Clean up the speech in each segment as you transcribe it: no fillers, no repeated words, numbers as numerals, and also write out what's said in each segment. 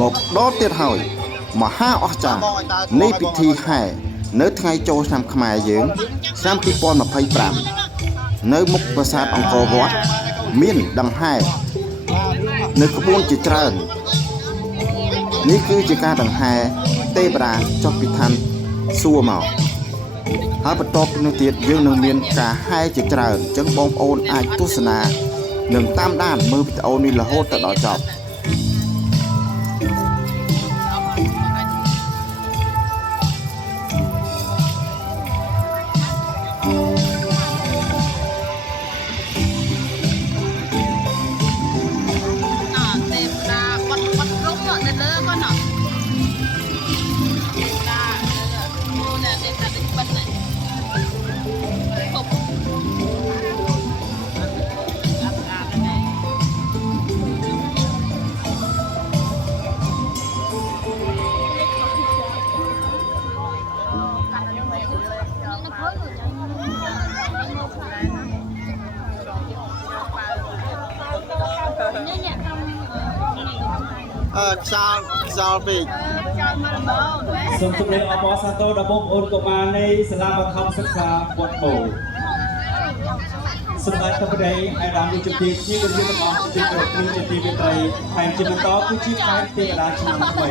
មកដល់ទៀតហើយមហាអស្ចារ្យនៃពិធីហែនៅថ្ងៃចូលឆ្នាំខ្មែរយើងឆ្នាំ2025នៅមុខប្រាសាទអង្គរវត្តមានដង្ហែនៅក្បួនជាច្រើននេះគឺជាការដង្ហែទេវតាចុះពីឋានសួគ៌មកហើយបន្ទាប់ពីនោះទៀតយើងនឹងមានការហែជាច្រើនអញ្ចឹងបងប្អូនអាចទស្សនានិងតាមដានមើលវីដេអូនេះរហូតទៅដល់ចប់ខ្យល់ពេកសូមជម្រាបអបអរសាទរដល់បងប្អូនកុមារនៃសាលាបឋមសិក្សាវត្តបូសម្ដេចតបដីអាដាមវិជ្ជាជាជំនាញទាំងអស់ទីប្រគំជាទីវិត្រីហើយជាបន្តគឺជាផែនទេវតាឆ្នាំថ្មី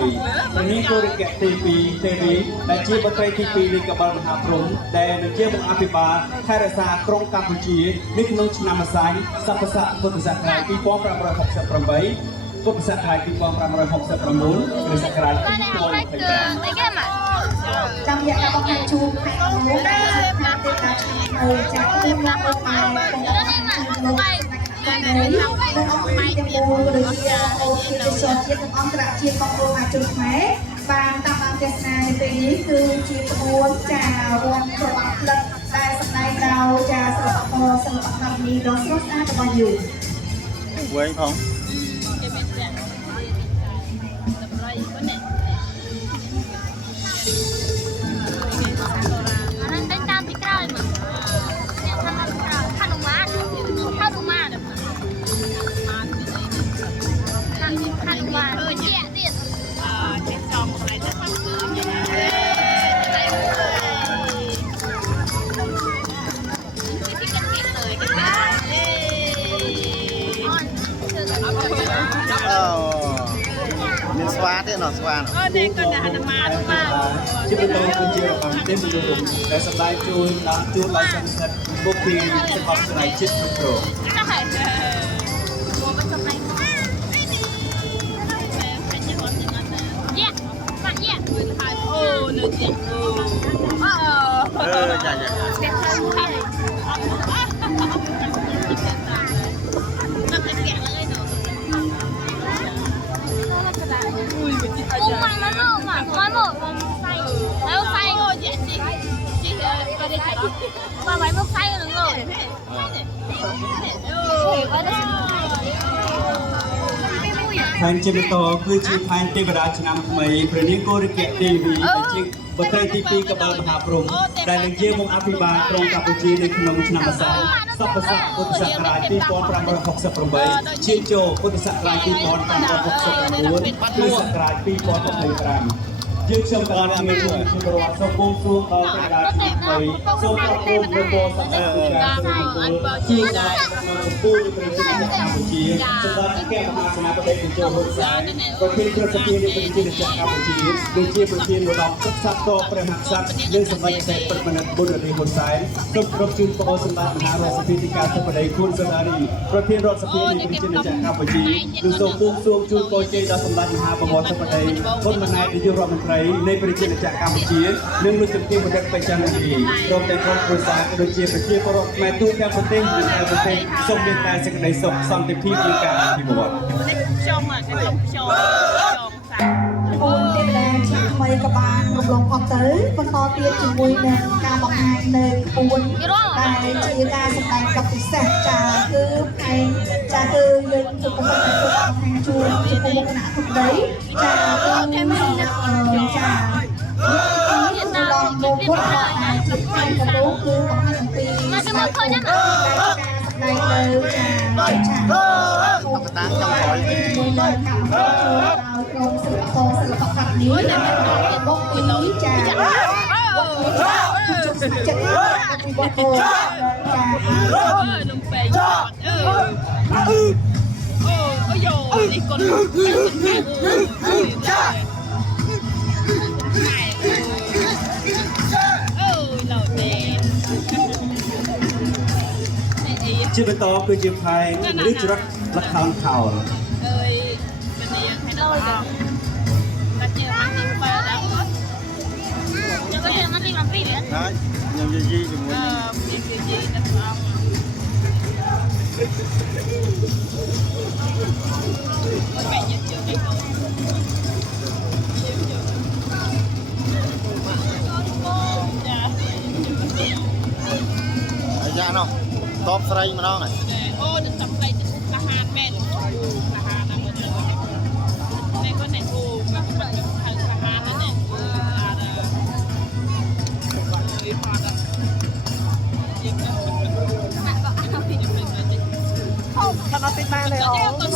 ព្រះនាងគោរិកៈទី2ទេវីដែលជាបត្រីទី2នៃកបិលមហាព្រហ្មដែលនឹងជាបង្អភិបាលថែរក្សាក្រុងកម្ពុជានេះក្នុងឆ្នាំម្សាញ់សព្វស័ក្តិពុទ្ធសករាជ2568ពុទ្ធសករាជ2569គ្រិស្តសករាជ2025ចាំយករបស់ខាងជួបខាងនោះថាទេតាឆ្នាំចាក់ទៅមកមកមកនៅអង្គពីទាំងមូលដូចជាអូពីsocial ជាតិនិងអន្តរជាតិបងប្អូនអាជនខ្មែរបានតាមដានទស្សនានៅពេលនេះគឺជាក្បួនចារំប្រវត្តិផ្លិតដែលសម្ដែងដោយចាសិល្បករសិល្បកម្មនេះដ៏ស្រស់ស្អាតរបស់យើងវែងផងមានស្វាទេណោះស្វានេះក៏ដាក់អាត្មាជាបន្តគឺជារបាំទេពនិយមដែលសម្ដែងជួយដល់ជួយឲ្យសន្និសិទបុព្វពីសិល្បៈស្រីចិត្តគ្រប់គ្រងនៅទៀតចាmà máy móc xay rồi ngồiផែនជាបន្តគឺជាផែនទេវតាឆ្នាំថ្មីព្រះនាងគោរិកៈទេវីដែលជាបត្រីទី2កបិលមហាព្រហ្មដែលនឹងជាមុខអភិបាលក្រុងកម្ពុជានៅក្នុងឆ្នាំម្សាញ់សព្វស័ក្តិពុទ្ធសករាជ2568ឈានចូលពុទ្ធសករាជ2569គ្រិស្តសករាជ2025យើងខ្ញុំទាំងអស់គ្នាជួយប្រវត្តិសូមបួងសួងដល់ព្រះរាជាថ្មីសូមប្រគល់ព្រះពរសម្ដេចព្រះរាជាជាដល់ពូជប្រជាជាតិកម្ពុជាសម្ដេចព្រះមហាសេនាបតីបញ្ចូលហ៊ុនសែនប្រធានព្រឹទ្ធសភានៃប្រជាជាតិកម្ពុជាដូចជាប្រធានឧត្តមសិក្សាតព្រះមហាក្សត្រនិងសម្ដេចសេដ្ឋពិតមនិតបុត្ររាជហ៊ុនសែនសូមគ្រប់ជូនពរសម្ដេចមហារដ្ឋសភាទីការធិបតីខួនសេនារីប្រធានរដ្ឋសភានៃប្រជាជាតិកម្ពុជានិងសូមបួងសួងជូនពរជ័យដល់សម្ដេចមហាបវរធិបតីហ៊ុនម៉ាណែតនាយករដ្ឋមន្ត្រីនៃប្រជាជាតិកម្ពុជានិងលោកជំទាវបណ្ឌិតបេក្ខនារីព្រមទាំងក្រុមគ្រួសារដូចជាប្រជាពលរដ្ឋខ្មែរទូទាំងប្រទេសនិងក្រៅប្រទេសសូមមានតែសេចក្តីសុខសន្តិភាពនិងការអភិវឌ្ឍអូនទេវតាឆ្នាំថ្មីក៏បានរំលងអស់ទៅបន្តទៀតជាមួយនឹងការបង្ហាញនៅក្បួនដែលជាការសម្ដែងដ៏ពិសេសចាគឺផ្នែកចាគឺយើងជួបប្រព័ន្ធបង្ហាញជួយចំពោះគណៈធិបតីចាគឺចាដល់មកពុទ្ធដែលជាផ្នែកកំពុងគឺបង្ហាញអំពីការសម្ដែងទៅចាចាតាំងចង់ក្រោយមួយលើកម្មជួយដល់ក្រុមសិល្ប នេះមកពីចាចិត្តពីបងប្អូនចា នំពេងអូយោនេះកូនជាបន្តគឺជាផែនឬច្រត់លខោនខោល អើយមិនយ៉ាងហើយដល់កាត់ញើមកទីបើដល់ខ្ញុំក៏មកទីមកពីរហើយខ្ញុំនិយាយជាមួយមាននិយាយទៅអង្គបែរយកជើងឯងអាយ៉ានោះតបស្រីម្ដងហើយ អូទៅចាប់ស្រីទៅកាហានមែនកាហានណាមើលនេះក៏នេះអូមកបាត់ហៅកាហានណាអារអីផាត់ជាងទៅ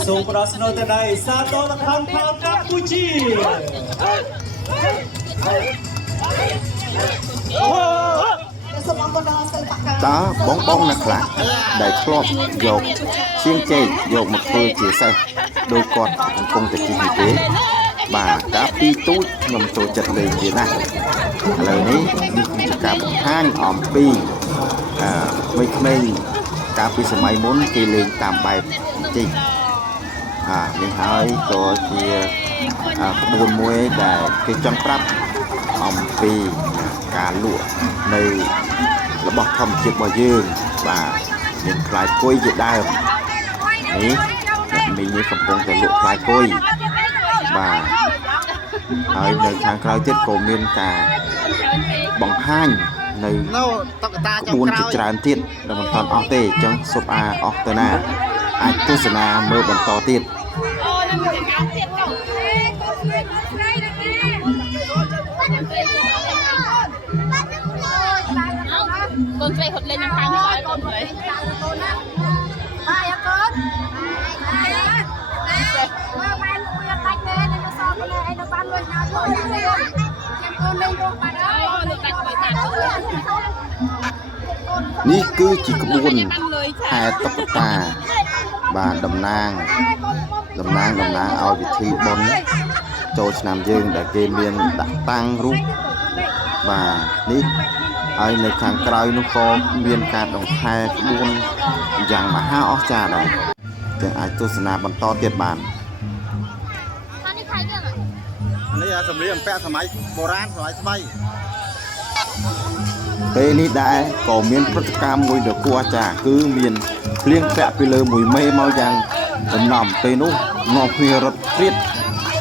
សូមផ្ដល់ស្នូលទៅដៃសាទរលខោនខោលកម្ពុជា សូមអរគុណដល់សិល្បករ តើបងណាខ្លះដែលធ្លាប់យកជាងចេកយកមកធ្វើជាសេះដោយគាត់កំពុងតែជិះនេះទេបាទកាលពីទូចខ្ញុំចូលចិត្តលេងវាណាស់ឥឡូវនេះគឺជាការបង្ហាញអំពីក្មេងៗកាលពីសម័យមុនគេលេងតាមបែបជីកនេះហើយក៏ជាក្បួនមួយដែលគេចង់ប្រាប់អំពីការលក់នៅរបស់ធម្មជាតិរបស់យើងបាទមានផ្លែគុយជាដើមនេះអ្នកមីងនេះកំពុងតែលក់ផ្លែគុយបាទហើយនៅខាងក្រៅទៀតក៏មានការបង្ហាញនៅក្បួនជាច្រើនទៀតដែលមិនទាន់អស់ទេអញ្ចឹងសូមអស់ទៅណាអាចទស្សនាមើលបន្តទៀត អូនឹងជាការទៀតទៅកូនស្រីហត់លេងនៅខាងក្រោយកូនស្រីបាយអកូនមើលម៉ែមួយអត់ដាច់ទេនៅសល់ខ្លួនឯងនៅបានលុយណាជួយចាំកូនលេងរោគបាត់ហើយលើដាច់មួយតា នេះគឺជាក្បួនហែតុក្កតាបាទតំណាងឲ្យពិធីបុណ្យចូលឆ្នាំយើងដែលគេមានដាក់តាំងរូបបាទនេះហើយនៅខាងក្រៅនោះក៏មានការដង្ហែក្បួនយ៉ាងមហាអស្ចារ្យដែរទាំងអាចទស្សនាបន្តទៀតបាននេះសម្លៀកបំពាក់សម័យបុរាណសម័យថ្មីពេលនេះដែរក៏មានព្រឹត្តិការណ៍មួយដ៏គួរអាចារ្យគឺមានភ្លៀងធ្លាក់ពីលើមួយមេមកយ៉ាងដំណំពេលនោះនាំគ្នារត់ព្រាត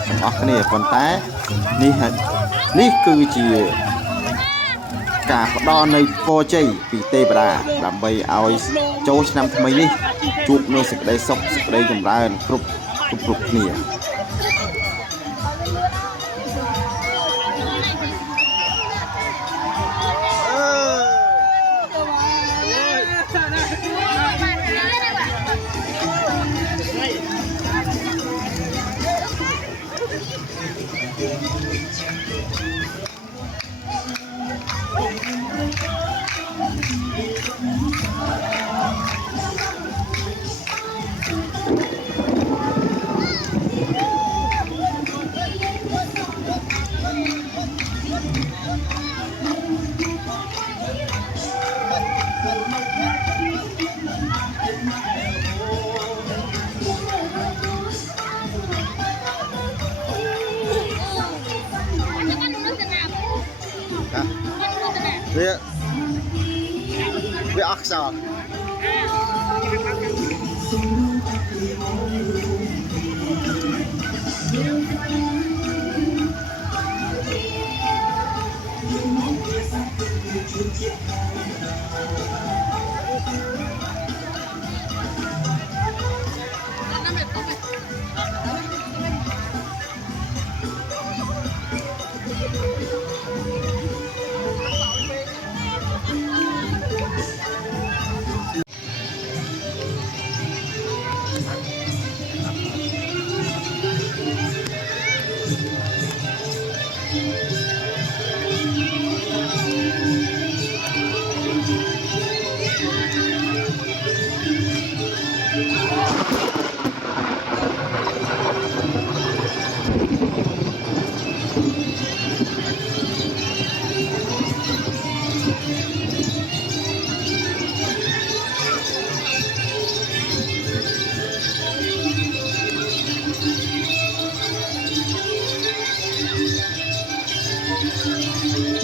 ទាំងអស់គ្នាប៉ុន្តែនេះគឺជាការផ្ដល់នៃពរជ័យពីទេវតាដើម្បីឲ្យចូលឆ្នាំថ្មីនេះជួបនូវសេចក្តីសុខសេចក្តីចម្រើនគ្រប់គ្នា វាអស់ខ្យល់ អ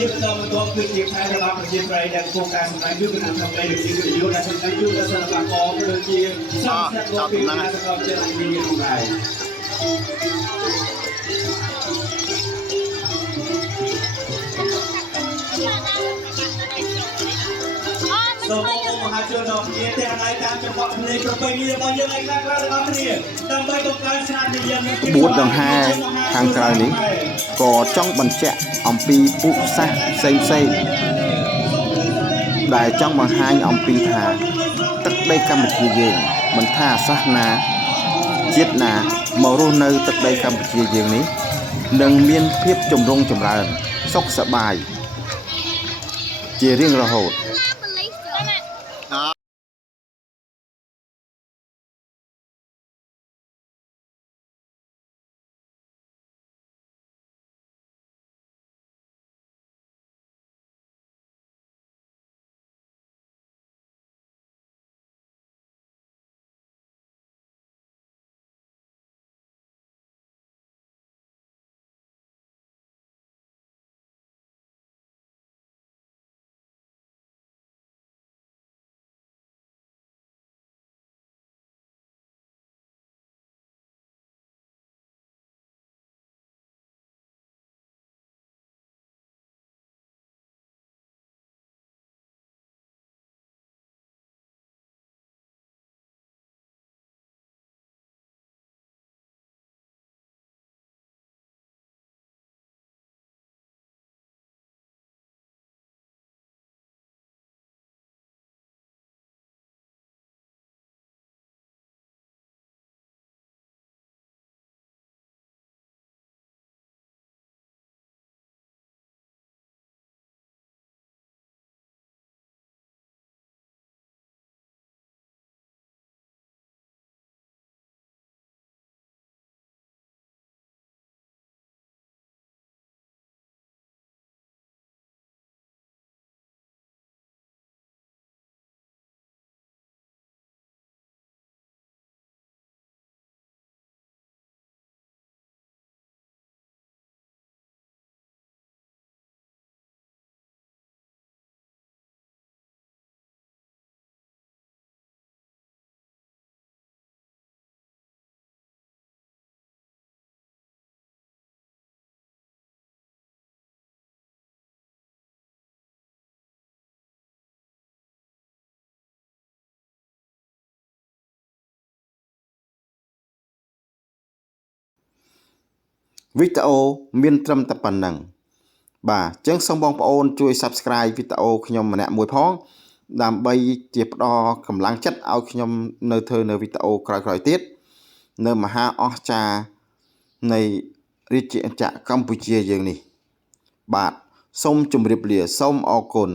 ជាបន្តបន្ទាប់គឺជាខែរបស់ប្រជាប្រិយដែលក្នុងការសម្ដែងយុទ្ធនាការនៃវិទ្យុវិទ្យុដែលសម្ដែងយុទ្ធសាស្ត្ររបស់ក៏ដូចជាសង្កាត់លោកពីការសកលជាតិនេះផងដែរសូមអរគុណមហាជនរបស់គ្នាទាំងឡាយតាមចង្វាក់ភ្លេងប្រពៃណីរបស់យើងឯខ្លះៗរបស់គ្នាដើម្បីបង្កើនស្នាដៃយើង ក្បួនដង្ហែខាងក្រៅនេះក៏ចង់បញ្ជាក់អំពីពុទ្ធសាសន៍ផ្សេងៗដែលចង់បង្ហាញអំពីថាទឹកដីកម្ពុជាយើងមិនថាសាសនាជាតិណាមករស់នៅទឹកដីកម្ពុជាយើងនេះនឹងមានភាពចម្រុងចម្រើនសុខសប្បាយជារៀងរហូតវីដេអូមានត្រឹមតែប៉ុណ្ណឹងបាទអញ្ចឹងសូមបងប្អូនជួយ Subscribe វីដេអូខ្ញុំម្នាក់មួយផងដើម្បីជាផ្ដល់កម្លាំងចិត្តឲ្យខ្ញុំនៅធ្វើនៅវីដេអូក្រោយៗទៀតនៅមហាអស្ចារ្យនៃរាជាណាចក្រកម្ពុជាយើងនេះបាទសូមជម្រាបលាសូមអរគុណ